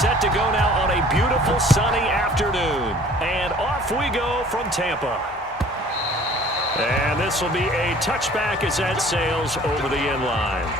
set to go now on a beautiful sunny afternoon. And off we go from Tampa. And this will be a touchback as that sails over the end line.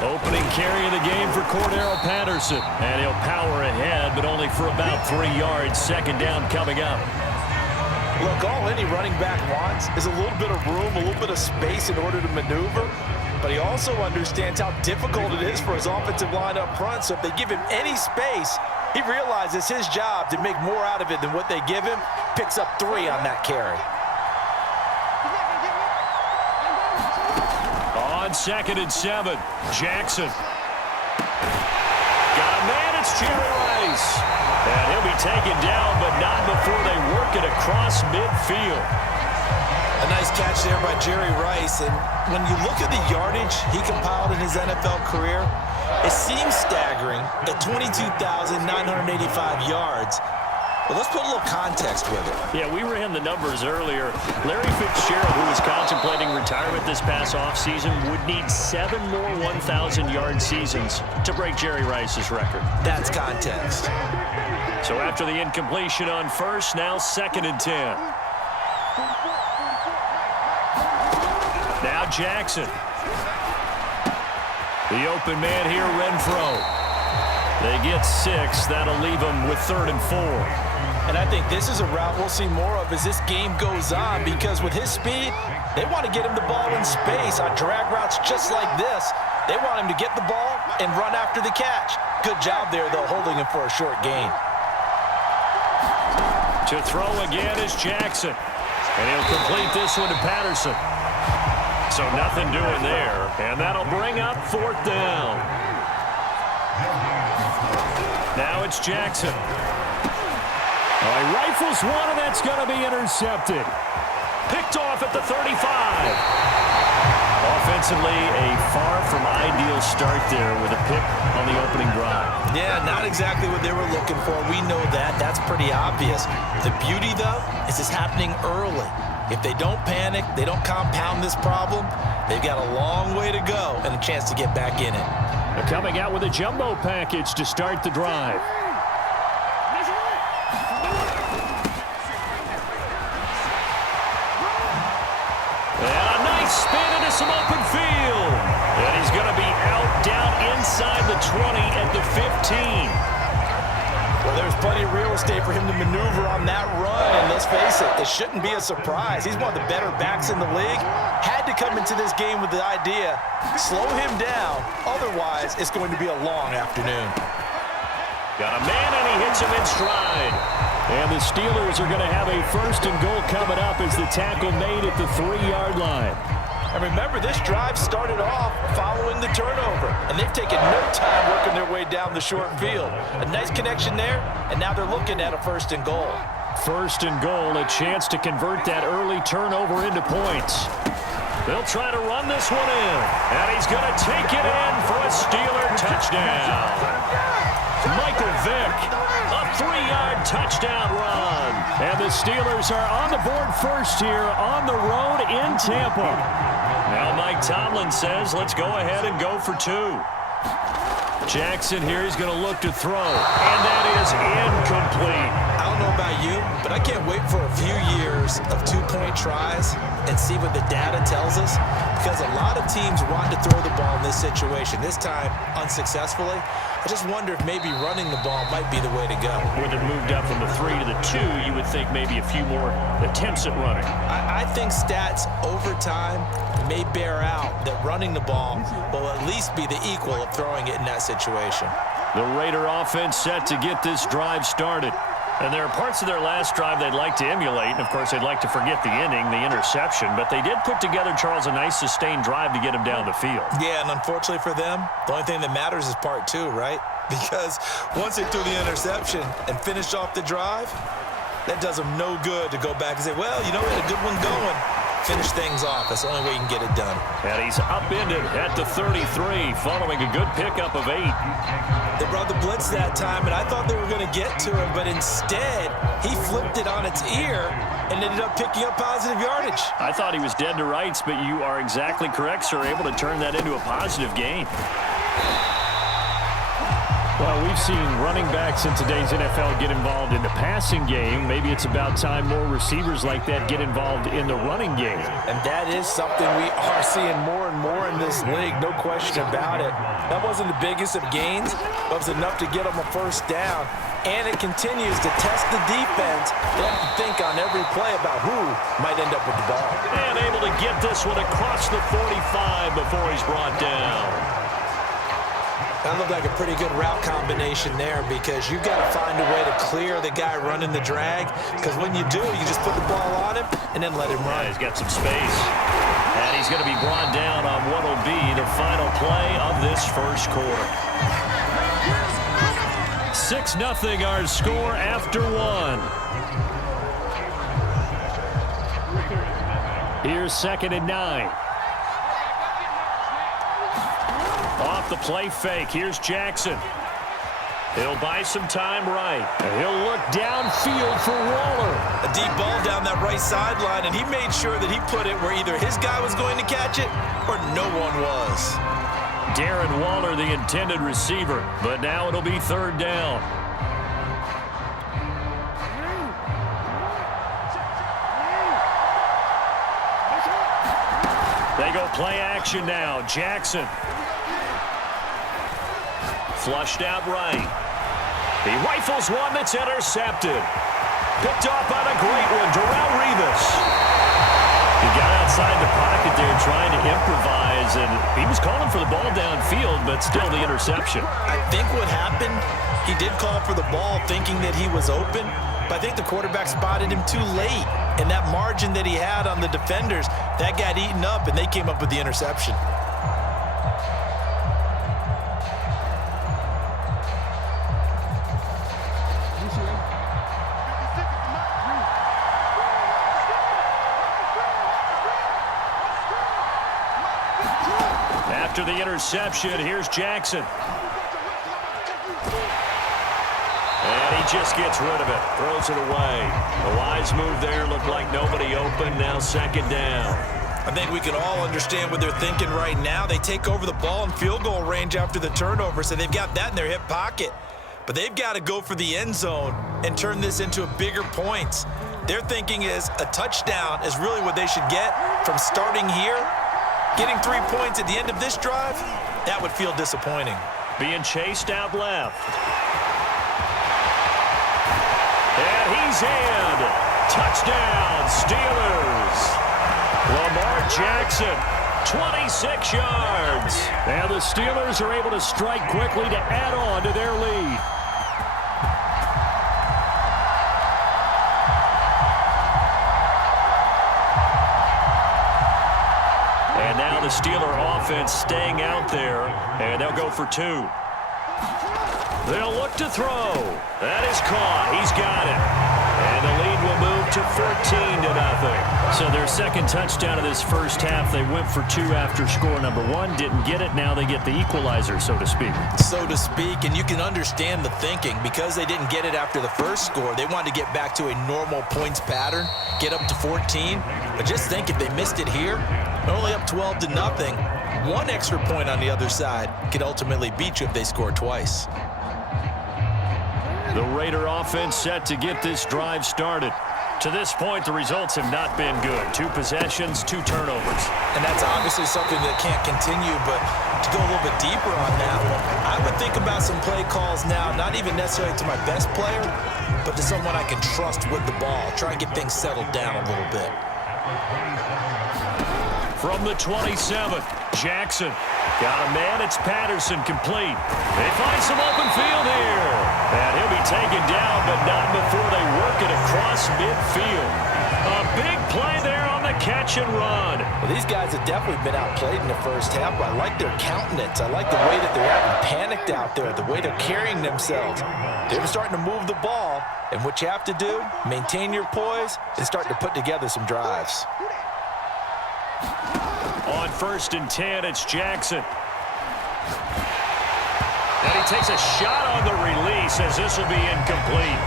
Opening carry of the game for Cordero Patterson. And he'll power ahead, but only for about 3 yards. Second down coming up. Look, all any running back wants is a little bit of room, a little bit of space in order to maneuver. But he also understands how difficult it is for his offensive line up front. So if they give him any space, he realizes his job to make more out of it than what they give him. Picks up 3 on that carry. On 2nd and 7, Jackson. Got a man, it's Jerry Rice. And he'll be taken down, but not before they work it across midfield. A nice catch there by Jerry Rice. And when you look at the yardage he compiled in his NFL career, it seems staggering at 22,985 yards. But let's put a little context with it. Yeah, we ran the numbers earlier. Larry Fitzgerald, who was contemplating retirement this past offseason, would need 7 more 1,000-yard seasons to break Jerry Rice's record. That's context. So after the incompletion on first, now 2nd and 10. Now Jackson. The open man here, Renfro. They get 6. That'll leave them with 3rd and 4. And I think this is a route we'll see more of as this game goes on, because with his speed, they want to get him the ball in space on drag routes just like this. They want him to get the ball and run after the catch. Good job there, though, holding him for a short gain. To throw again is Jackson. And he'll complete this one to Patterson. So nothing doing there. And that'll bring up 4th down. Now it's Jackson. He rifles one, and that's going to be intercepted. Picked off at the 35. Offensively, a far from ideal start there with a pick on the opening drive. Yeah, not exactly what they were looking for. We know that. That's pretty obvious. The beauty, though, is it's happening early. If they don't panic, they don't compound this problem, they've got a long way to go and a chance to get back in it. They're coming out with a jumbo package to start the drive. Spin into some open field. And he's going to be out down inside the 20 at the 15. Well, there's plenty of real estate for him to maneuver on that run. And let's face it, it shouldn't be a surprise. He's one of the better backs in the league. Had to come into this game with the idea, slow him down. Otherwise, it's going to be a long afternoon. Got a man, and he hits him in stride. And the Steelers are going to have a 1st and goal coming up as the tackle made at the 3-yard line. And remember, this drive started off following the turnover, and they've taken no time working their way down the short field. A nice connection there, and now they're looking at a 1st and goal. 1st and goal, a chance to convert that early turnover into points. They'll try to run this one in, and he's going to take it in for a Steeler touchdown. Michael Vick, a 3-yard touchdown run. And the Steelers are on the board first here on the road in Tampa. Now Mike Tomlin says, let's go ahead and go for 2. Jackson here is going to look to throw, and that is incomplete. I don't know about you, but I can't wait for a few years of 2-point tries and see what the data tells us, because a lot of teams want to throw the ball in this situation, this time unsuccessfully. I just wonder if maybe running the ball might be the way to go. With it moved up from the 3 to the 2, you would think maybe a few more attempts at running. I think stats over time may bear out that running the ball will at least be the equal of throwing it in that situation. The Raider offense set to get this drive started. And there are parts of their last drive they'd like to emulate, and, of course, they'd like to forget the inning, the interception. But they did put together, Charles, a nice sustained drive to get him down the field. Yeah, and unfortunately for them, the only thing that matters is part two, right? Because once they threw the interception and finished off the drive, that does them no good to go back and say, well, you know, we had a good one going. Finish things off. That's the only way you can get it done. And he's upended at the 33, following a good pickup of 8. They brought the blitz that time, and I thought they were going to get to him, but instead, he flipped it on its ear and ended up picking up positive yardage. I thought he was dead to rights, but you are exactly correct, sir, able to turn that into a positive gain. Well, we've seen running backs in today's NFL get involved in the passing game. Maybe it's about time more receivers like that get involved in the running game. And that is something we are seeing more and more in this league, no question about it. That wasn't the biggest of gains, but it was enough to get them a first down. And it continues to test the defense. They have to think on every play about who might end up with the ball. And able to get this one across the 45 before he's brought down. That looked like a pretty good route combination there, because you've got to find a way to clear the guy running the drag, because when you do, you just put the ball on him and then let him run. Yeah, he's got some space. And he's going to be brought down on what will be the final play of this first quarter. 6-0 our score after 1. Here's 2nd and 9. Off the play fake. Here's Jackson. He'll buy some time right. And he'll look downfield for Waller. A deep ball down that right sideline, and he made sure that he put it where either his guy was going to catch it or no one was. Darren Waller, the intended receiver, but now it'll be 3rd down. They go play action now. Jackson. Flushed out right. He rifles one that's intercepted. Picked off on a great one. Darrelle Revis. He got outside the pocket there trying to improvise, and he was calling for the ball downfield, but still the interception. I think what happened, he did call for the ball thinking that he was open, but I think the quarterback spotted him too late. And that margin that he had on the defenders, that got eaten up, and they came up with the interception. After the interception, here's Jackson. And he just gets rid of it, throws it away. A wise move there, looked like nobody open, now 2nd down. I think we can all understand what they're thinking right now. They take over the ball in field goal range after the turnover, so they've got that in their hip pocket. But they've got to go for the end zone and turn this into a bigger points. Their thinking is a touchdown is really what they should get from starting here. Getting 3 points at the end of this drive, that would feel disappointing. Being chased out left. And he's in. Touchdown, Steelers. Lamar Jackson, 26 yards. And the Steelers are able to strike quickly to add on to their lead. And now the Steeler offense staying out there, and they'll go for 2. They'll look to throw. That is caught. He's got it. And the lead will move to 14-0. So their 2nd touchdown of this first half, they went for 2 after score number 1. Didn't get it. Now they get the equalizer, so to speak. So to speak, and you can understand the thinking. Because they didn't get it after the first score, they wanted to get back to a normal points pattern, get up to 14. But just think, if they missed it here, they're only up 12-0. 1 extra point on the other side could ultimately beat you if they score twice. The Raider offense set to get this drive started. To this point, the results have not been good. 2 possessions, 2 turnovers. And that's obviously something that can't continue, but to go a little bit deeper on that one, I would think about some play calls now, not even necessarily to my best player, but to someone I can trust with the ball. Try and get things settled down a little bit. From the 27, Jackson. Got a man, it's Patterson, complete. They find some open field here. And he'll be taken down, but not before they work it across midfield. A big play there on the catch and run. Well, these guys have definitely been outplayed in the first half, but I like their countenance. I like the way that they're having panicked out there, the way they're carrying themselves. They're starting to move the ball, and what you have to do, maintain your poise and start to put together some drives. On 1st and 10, it's Jackson. And he takes a shot on the release as this will be incomplete.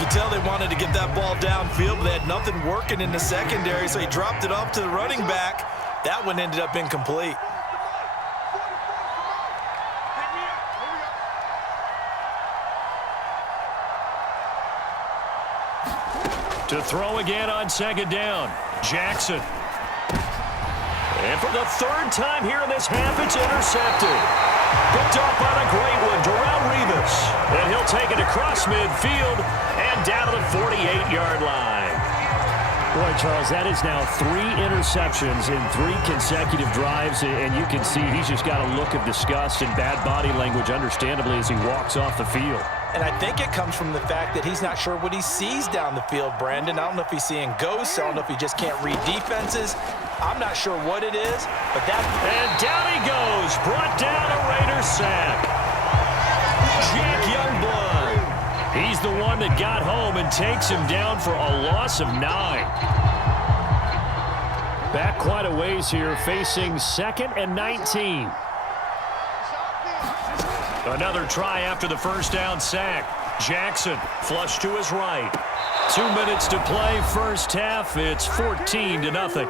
You can tell they wanted to get that ball downfield, but they had nothing working in the secondary, so he dropped it off to the running back. That one ended up incomplete. To throw again on 2nd down, Jackson. And for the 3rd time here in this half, it's intercepted. Picked off by the great one, Darrelle Revis. And he'll take it across midfield and down to the 48-yard line. Boy, Charles, that is now 3 interceptions in 3 consecutive drives, and you can see he's just got a look of disgust and bad body language, understandably, as he walks off the field. And I think it comes from the fact that he's not sure what he sees down the field, Brandon. I don't know if he's seeing ghosts. I don't know if he just can't read defenses. I'm not sure what it is, but that... And down he goes, brought down a Raider sack. Jack Youngblood. He's the one that got home and takes him down for a loss of 9. Back quite a ways here, facing 2nd and 19. Another try after the 1st down sack. Jackson flush to his right. 2 minutes to play, 1st half. It's 14-0.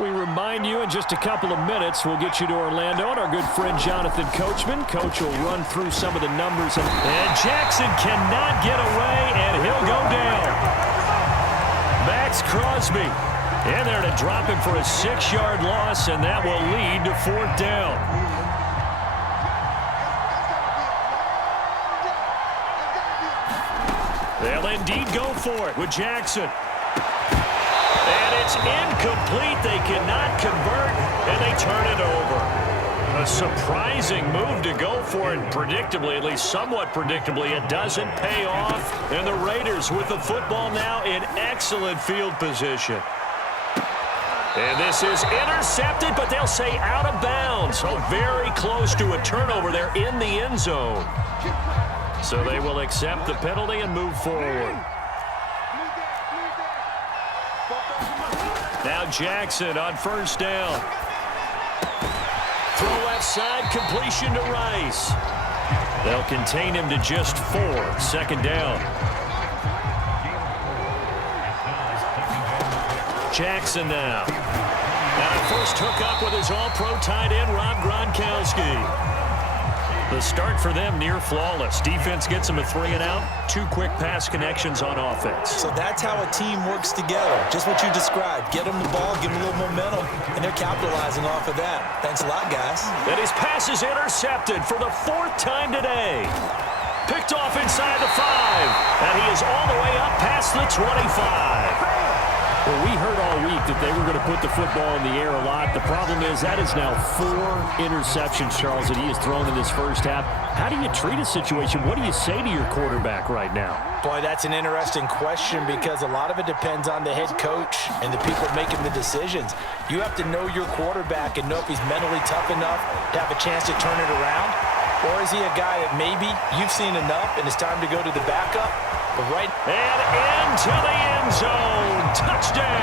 We remind you in just a couple of minutes, we'll get you to Orlando and our good friend Jonathan Coachman. Coach will run through some of the numbers. And Jackson cannot get away, and he'll go down. Max Crosby in there to drop him for a 6-yard loss, and that will lead to 4th down. They'll indeed go for it with Jackson. And it's incomplete. They cannot convert, and they turn it over. A surprising move to go for it, predictably, at least somewhat predictably. It doesn't pay off, and the Raiders with the football now in excellent field position. And this is intercepted, but they'll say out of bounds. So very close to a turnover there in the end zone. So they will accept the penalty and move forward. Now Jackson on 1st down. Throw left side, completion to Rice. They'll contain him to just 4, 2nd down. Jackson now. Now first hook up with his all-pro tight end, Rob Gronkowski. The start for them near flawless. Defense gets them a 3 and out. 2 quick pass connections on offense. So that's how a team works together. Just what you described. Get them the ball, give them a little momentum, and they're capitalizing off of that. Thanks a lot, guys. And his pass is intercepted for the 4th time today. Picked off inside the 5. And he is all the way up past the 25. Well, we heard all week that they were going to put the football in the air a lot. The problem is that is now 4 interceptions, Charles, that he has thrown in this first half. How do you treat a situation? What do you say to your quarterback right now? Boy, that's an interesting question because a lot of it depends on the head coach and the people making the decisions. You have to know your quarterback and know if he's mentally tough enough to have a chance to turn it around. Or is he a guy that maybe you've seen enough and it's time to go to the backup? But right and into the end zone. Touchdown.